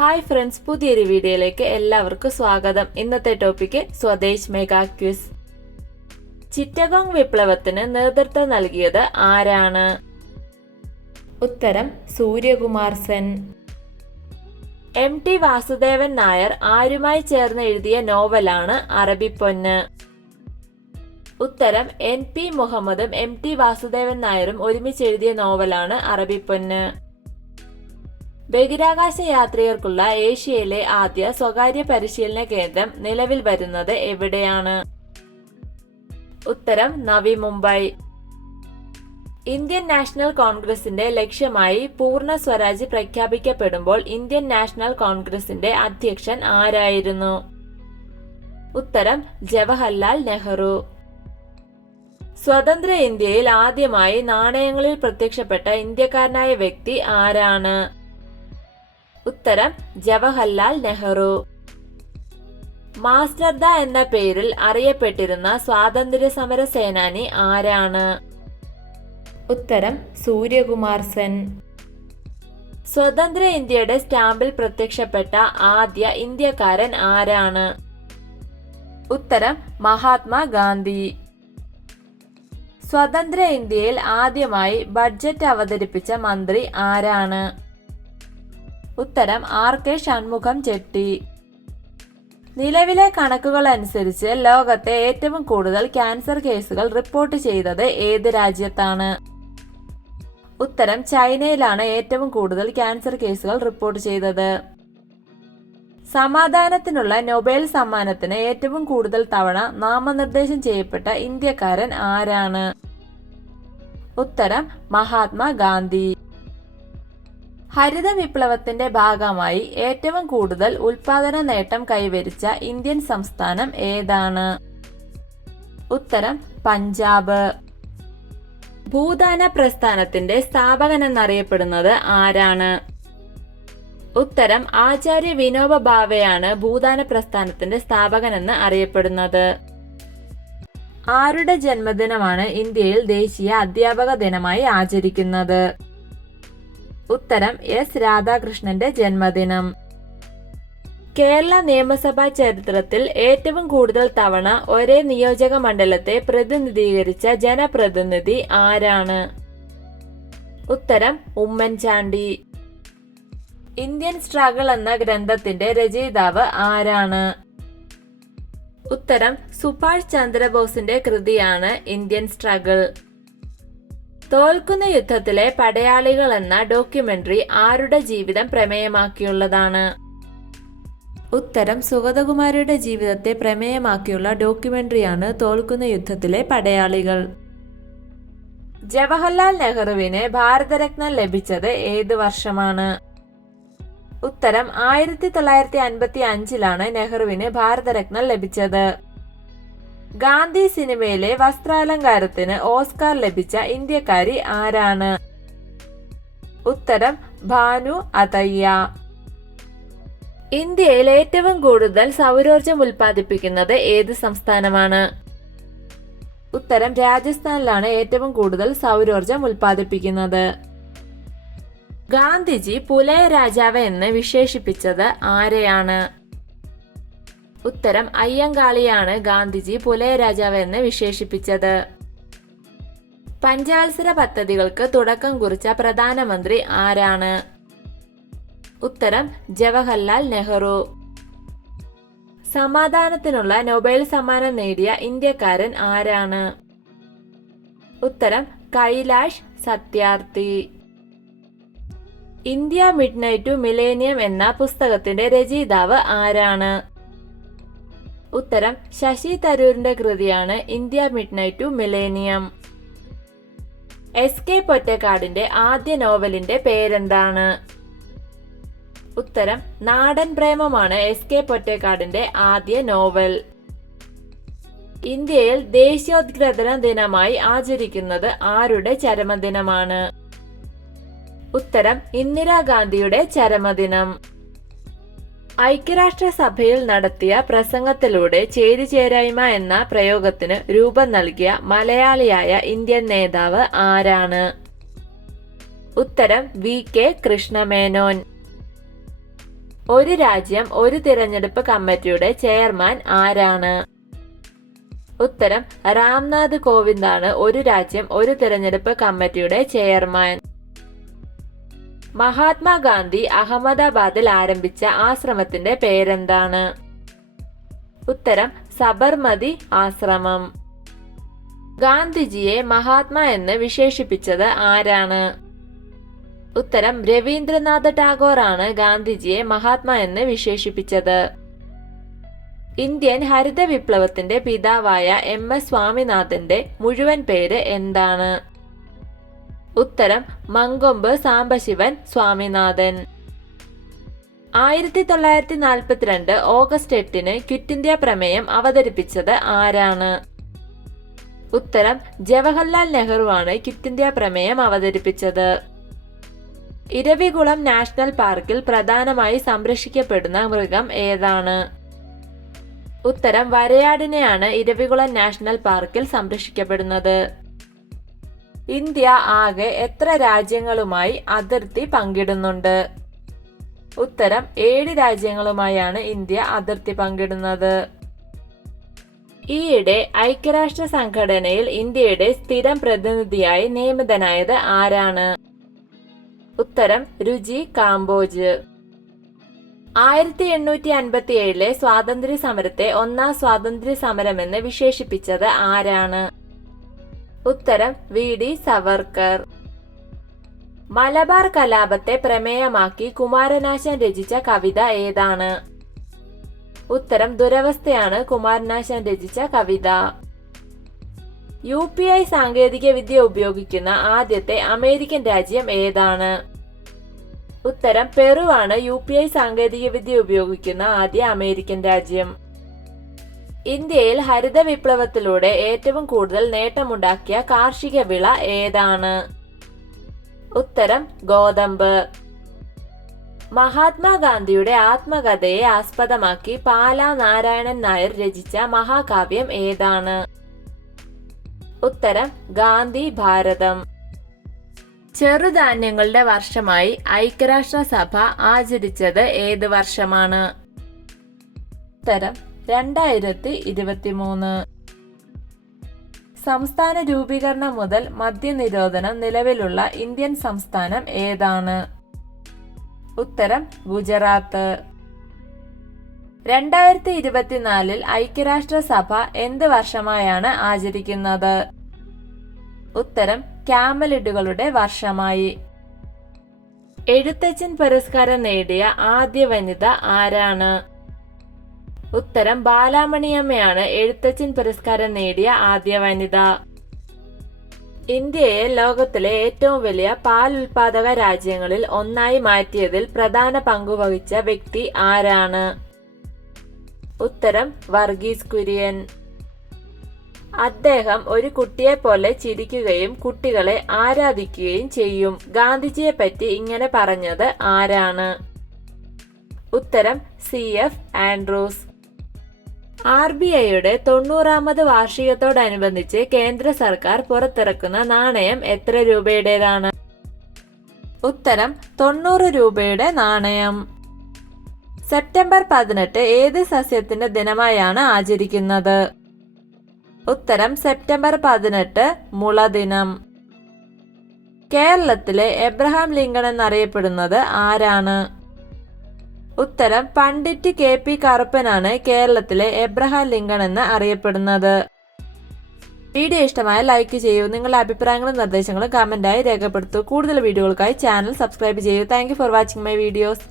Hi friends, പുതിയൊരു വീഡിയോയിലേക്ക് എല്ലാവർക്കും സ്വാഗതം. ഇന്നത്തെ topic Swadesh mega quiz. Chittagong വിപ്ലവത്തിന് നേതൃത്വം നൽകിയത് ആരാണ്? ഉത്തരം സൂര്യകുമാർ സെൻ. ടി വാസുദേവൻ നായർ ആരുമായി ചേർന്ന് എഴുതിയ നോവലാണ് അറബിപ്പൊന്ന്? ഉത്തരം പി മുഹമ്മദും ടി വാസുദേവൻ നായരും ഒരുമിച്ച് എഴുതിയ നോവലാണ് അറബിപ്പൊന്ന്. ബഹിരാകാശ യാത്രികർക്കുള്ള ഏഷ്യയിലെ ആദ്യ സ്വകാര്യ പരിശീലന കേന്ദ്രം നിലവിൽ വരുന്നത് എവിടെയാണ്? ഉത്തരം നവി മുംബൈ. ഇന്ത്യൻ നാഷണൽ കോൺഗ്രസിന്റെ ലക്ഷ്യമായി പൂർണ്ണ സ്വരാജ് പ്രഖ്യാപിക്കപ്പെടുമ്പോൾ ഇന്ത്യൻ നാഷണൽ കോൺഗ്രസിന്റെ അധ്യക്ഷൻ ആരായിരുന്നു? ഉത്തരം ജവഹർലാൽ നെഹ്റു. സ്വതന്ത്ര ഇന്ത്യയിൽ ആദ്യമായി നാണയങ്ങളിൽ പ്രത്യക്ഷപ്പെട്ട ഇന്ത്യക്കാരനായ വ്യക്തി ആരാണ്? ഉത്തരം ജവഹർലാൽ നെഹ്റു. മാസ്റ്റർദ എന്ന പേരിൽ അറിയപ്പെട്ടിരുന്ന സ്വാതന്ത്ര്യ സമര സേനാനി ആരാണ്? ഉത്തരം സൂര്യകുമാർ സെൻ. സ്വതന്ത്ര ഇന്ത്യയുടെ സ്റ്റാമ്പിൽ പ്രത്യക്ഷപ്പെട്ട ആദ്യ ഇന്ത്യക്കാരൻ ആരാണ്? ഉത്തരം മഹാത്മാഗാന്ധി. സ്വതന്ത്ര ഇന്ത്യയിൽ ആദ്യമായി ബഡ്ജറ്റ് അവതരിപ്പിച്ച മന്ത്രി ആരാണ്? ഉത്തരം കെ ഷൺമുഖം ചെട്ടി. നിലവിലെ കണക്കുകൾ അനുസരിച്ച് ലോകത്തെ ഏറ്റവും കൂടുതൽ ക്യാൻസർ കേസുകൾ റിപ്പോർട്ട് ചെയ്തത് ഏത് രാജ്യത്താണ്? ഉത്തരം ചൈനയിലാണ് ഏറ്റവും കൂടുതൽ ക്യാൻസർ കേസുകൾ റിപ്പോർട്ട് ചെയ്തത്. സമാധാനത്തിനുള്ള നൊബേൽ സമ്മാനത്തിന് ഏറ്റവും കൂടുതൽ തവണ നാമനിർദ്ദേശം ചെയ്യപ്പെട്ട ഇന്ത്യക്കാരൻ ആരാണ്? ഉത്തരം മഹാത്മാഗാന്ധി. ഹരിത വിപ്ലവത്തിന്റെ ഭാഗമായി ഏറ്റവും കൂടുതൽ ഉൽപാദന നേട്ടം കൈവരിച്ച ഇന്ത്യൻ സംസ്ഥാനം ഏതാണ്? ഉത്തരം പഞ്ചാബ്. ഭൂദാന പ്രസ്ഥാനത്തിന്റെ സ്ഥാപകൻ എന്നറിയപ്പെടുന്നത് ആരാണ്? ഉത്തരം ആചാര്യ വിനോബ ഭാവെയാണ് ഭൂദാന പ്രസ്ഥാനത്തിന്റെ സ്ഥാപകൻ എന്ന് അറിയപ്പെടുന്നത്. ആരുടെ ജന്മദിനമാണ് ഇന്ത്യയിൽ ദേശീയ അധ്യാപക ദിനമായി ആചരിക്കുന്നത്? ഉത്തരം എസ് രാധാകൃഷ്ണന്റെ ജന്മദിനം. കേരള നിയമസഭാ ചരിത്രത്തിൽ ഏറ്റവും കൂടുതൽ തവണ ഒരേ നിയോജക മണ്ഡലത്തെ പ്രതിനിധീകരിച്ച ജനപ്രതിനിധി ആരാണ്? ഉത്തരം ഉമ്മൻചാണ്ടി. ഇന്ത്യൻ സ്ട്രഗിൾ എന്ന ഗ്രന്ഥത്തിന്റെ രചയിതാവ് ആരാണ്? ഉത്തരം സുഭാഷ് ചന്ദ്രബോസിന്റെ കൃതിയാണ് ഇന്ത്യൻ സ്ട്രഗിൾ. തോൽക്കുന്ന യുദ്ധത്തിലെ പടയാളികൾ എന്ന ഡോക്യുമെന്ററി ആരുടെ ജീവിതം പ്രമേയമാക്കിയുള്ളതാണ്? ഉത്തരം സുഗതകുമാരിയുടെ ജീവിതത്തെ പ്രമേയമാക്കിയുള്ള ഡോക്യുമെന്ററിയാണ് തോൽക്കുന്ന യുദ്ധത്തിലെ പടയാളികൾ. ജവഹർലാൽ നെഹ്റുവിന് ഭാരതരത്ന ലഭിച്ചത് ഏത് വർഷമാണ്? ഉത്തരം 1955 നെഹ്റുവിന് ഭാരതരത്ന ലഭിച്ചത്. ഗാന്ധി സിനിമയിലെ വസ്ത്രാലങ്കാരത്തിന് ഓസ്കാർ ലഭിച്ച ഇന്ത്യക്കാരി ആരാണ്? ഉത്തരം ഭാനു അതയ്യ. ഇന്ത്യയിൽ ഏറ്റവും കൂടുതൽ സൗരോർജം ഉൽപ്പാദിപ്പിക്കുന്നത് ഏത് സംസ്ഥാനമാണ്? ഉത്തരം രാജസ്ഥാനിലാണ് ഏറ്റവും കൂടുതൽ സൗരോർജം ഉൽപ്പാദിപ്പിക്കുന്നത്. ഗാന്ധിജി പുലയ രാജാവ് എന്ന് വിശേഷിപ്പിച്ചത് ആരെയാണ്? ഉത്തരം അയ്യങ്കാളിയാണ് ഗാന്ധിജി പുലയ രാജാവ് എന്ന് വിശേഷിപ്പിച്ചത്. പഞ്ചവത്സര പദ്ധതികൾക്ക് തുടക്കം കുറിച്ച പ്രധാനമന്ത്രി ആരാണ്? ഉത്തരം ജവഹർലാൽ നെഹ്റു. സമാധാനത്തിനുള്ള നൊബേൽ സമ്മാനം നേടിയ ഇന്ത്യക്കാരൻ ആരാണ്? ഉത്തരം Kailash Satyarthi. India midnight to millennium എന്ന പുസ്തകത്തിന്റെ രചയിതാവ് ആരാണ്? ഉത്തരം ശശി തരൂരിന്റെ കൃതിയാണ് India midnight to millennium. K പൊറ്റക്കാടിന്റെ ആദ്യ നോവലിന്റെ പേരെന്താണ്? ഉത്തരം നാടൻ പ്രേമമാണ് കെ പൊറ്റക്കാടിന്റെ ആദ്യ നോവൽ. ഇന്ത്യയിൽ ദേശീയോദ്ഗ്രഥന ദിനമായി ആചരിക്കുന്നത് ആരുടെ ചരമദിനമാണ്? ഉത്തരം ഇന്ദിരാഗാന്ധിയുടെ ചരമദിനം. ഐക്യരാഷ്ട്രസഭയിൽ നടത്തിയ പ്രസംഗത്തിലൂടെ ചേരിചേരായ്മ എന്ന പ്രയോഗത്തിന് രൂപം നൽകിയ മലയാളിയായ ഇന്ത്യൻ നേതാവ് ആരാണ്? ഉത്തരം കെ കൃഷ്ണമേനോൻ. ഒരു രാജ്യം ഒരു തിരഞ്ഞെടുപ്പ് കമ്മിറ്റിയുടെ ചെയർമാൻ ആരാണ്? ഉത്തരം രാംനാഥ് കോവിന്ദാണ് ഒരു രാജ്യം ഒരു തിരഞ്ഞെടുപ്പ് കമ്മിറ്റിയുടെ ചെയർമാൻ. മഹാത്മാഗാന്ധി അഹമ്മദാബാദിൽ ആരംഭിച്ച ആശ്രമത്തിന്റെ പേരെന്താണ്? ഉത്തരം സബർമതി ആശ്രമം. ഗാന്ധിജിയെ മഹാത്മാ എന്ന് വിശേഷിപ്പിച്ചത് ആരാണ്? ഉത്തരം രവീന്ദ്രനാഥ ടാഗോർ ആണ് ഗാന്ധിജിയെ മഹാത്മാ എന്ന് വിശേഷിപ്പിച്ചത്. ഇന്ത്യൻ ഹരിത വിപ്ലവത്തിന്റെ പിതാവായ MS സ്വാമിനാഥന്റെ മുഴുവൻ പേര് എന്താണ്? ഉത്തരം Mankombu Sambasivan Swaminathan. 1942 August 8 quit India പ്രമേയം അവതരിപ്പിച്ചത് ആരാണ്? ഉത്തരം ജവഹർലാൽ നെഹ്റു ആണ് ക്വിറ്റ് ഇന്ത്യ പ്രമേയം അവതരിപ്പിച്ചത്. ഇരവികുളം നാഷണൽ പാർക്കിൽ പ്രധാനമായി സംരക്ഷിക്കപ്പെടുന്ന മൃഗം ഏതാണ്? ഉത്തരം വരയാടിനെയാണ് ഇരവികുളം നാഷണൽ പാർക്കിൽ സംരക്ഷിക്കപ്പെടുന്നത്. ഇന്ത്യ ആകെ എത്ര രാജ്യങ്ങളുമായി അതിർത്തി പങ്കിടുന്നുണ്ട്? ഉത്തരം 7 രാജ്യങ്ങളുമായാണ് ഇന്ത്യ അതിർത്തി പങ്കിടുന്നത്. ഈയിടെ ഐക്യരാഷ്ട്ര സംഘടനയിൽ ഇന്ത്യയുടെ സ്ഥിരം പ്രതിനിധിയായി നിയമിതനായത് ആരാണ്? ഉത്തരം രുചി കാംബോജ്. 1857 സ്വാതന്ത്ര്യ സമരത്തെ ഒന്നാം സ്വാതന്ത്ര്യ സമരമെന്ന് വിശേഷിപ്പിച്ചത് ആരാണ്? ഉത്തരം VD സവർക്കർ. മലബാർ കലാപത്തെ പ്രമേയമാക്കി കുമാരനാശാൻ രചിച്ച കവിത ഏതാണ്? ഉത്തരം ദുരവസ്ഥയാണ് കുമാരനാശാൻ രചിച്ച കവിത. UPI സാങ്കേതിക വിദ്യ ഉപയോഗിക്കുന്ന ആദ്യത്തെ അമേരിക്കൻ രാജ്യം ഏതാണ്? ഉത്തരം പെറു ആണ് UPI സാങ്കേതിക വിദ്യ ഉപയോഗിക്കുന്ന ആദ്യ അമേരിക്കൻ രാജ്യം. ഇന്ത്യയിൽ ഹരിത വിപ്ലവത്തിലൂടെ ഏറ്റവും കൂടുതൽ നേട്ടമുണ്ടാക്കിയ കാർഷിക വിള ഏതാണ്? ഉത്തരം ഗോതമ്പ്. മഹാത്മാഗാന്ധിയുടെ ആത്മകഥയെ ആസ്പദമാക്കി പാലാ നാരായണൻ നായർ രചിച്ച മഹാകാവ്യം ഏതാണ്? ഉത്തരം ഗാന്ധി ഭാരതം. ചെറുധാന്യങ്ങളുടെ വർഷമായി ഐക്യരാഷ്ട്ര സഭ ആചരിച്ചത് ഏത് വർഷമാണ്? ഉത്തരം 2023. സംസ്ഥാന രൂപീകരണം മുതൽ മദ്യനിരോധനം നിലവിലുള്ള ഇന്ത്യൻ സംസ്ഥാനം ഏതാണ്? ഉത്തരം ഗുജറാത്ത്. 2024 ഐക്യരാഷ്ട്ര സഭ എന്ത് വർഷമായാണ് ആചരിക്കുന്നത്? ഉത്തരം ക്യാമലിഡുകളുടെ വർഷമായി. എഴുത്തച്ഛൻ പുരസ്കാരം നേടിയ ആദ്യ വനിത ആരാണ്? ഉത്തരം ബാലാമണിയമ്മയാണ് എഴുത്തച്ഛൻ പുരസ്കാരം നേടിയ ആദ്യ വനിത. ഇന്ത്യയെ ലോകത്തിലെ ഏറ്റവും വലിയ പാൽ ഉൽപാദക രാജ്യങ്ങളിൽ ഒന്നായി മാറ്റിയതിൽ പ്രധാന പങ്കുവഹിച്ച വ്യക്തി ആരാണ്? ഉത്തരം വർഗീസ് കുര്യൻ. അദ്ദേഹം ഒരു കുട്ടിയെ പോലെ ചിരിക്കുകയും കുട്ടികളെ ആരാധിക്കുകയും ചെയ്യും. ഗാന്ധിജിയെ പറ്റി ഇങ്ങനെ പറഞ്ഞത് ആരാണ്? ഉത്തരം CF ആൻഡ്രൂസ്. RBIയുടെ 90ാമത് വാർഷികത്തോടനുബന്ധിച്ച് കേന്ദ്ര സർക്കാർ പുറത്തിറക്കുന്ന നാണയം എത്ര രൂപയുടേതാണ്? ഉത്തരം 90 രൂപയുടെ നാണയം. സെപ്റ്റംബർ 18 ഏത് സസ്യത്തിന്റെ ദിനമായാണ് ആചരിക്കുന്നത്? ഉത്തരം സെപ്റ്റംബർ 18 മുള ദിനം. കേരളത്തിലെ എബ്രഹാം ലിങ്കൺ എന്നറിയപ്പെടുന്നത് ആരാണ്? ഉത്തരം പണ്ഡിറ്റ് KP കറുപ്പനാണ് കേരളത്തിലെ എബ്രഹാം ലിങ്കൺ എന്ന് അറിയപ്പെടുന്നത്. വീഡിയോ ഇഷ്ടമായ ലൈക്ക് ചെയ്യൂ. നിങ്ങളുടെ അഭിപ്രായങ്ങളും നിർദ്ദേശങ്ങളും കമന്റായി രേഖപ്പെടുത്തൂ. കൂടുതൽ വീഡിയോകൾക്കായി ചാനൽ സബ്സ്ക്രൈബ് ചെയ്യൂ. Thank you for watching my videos.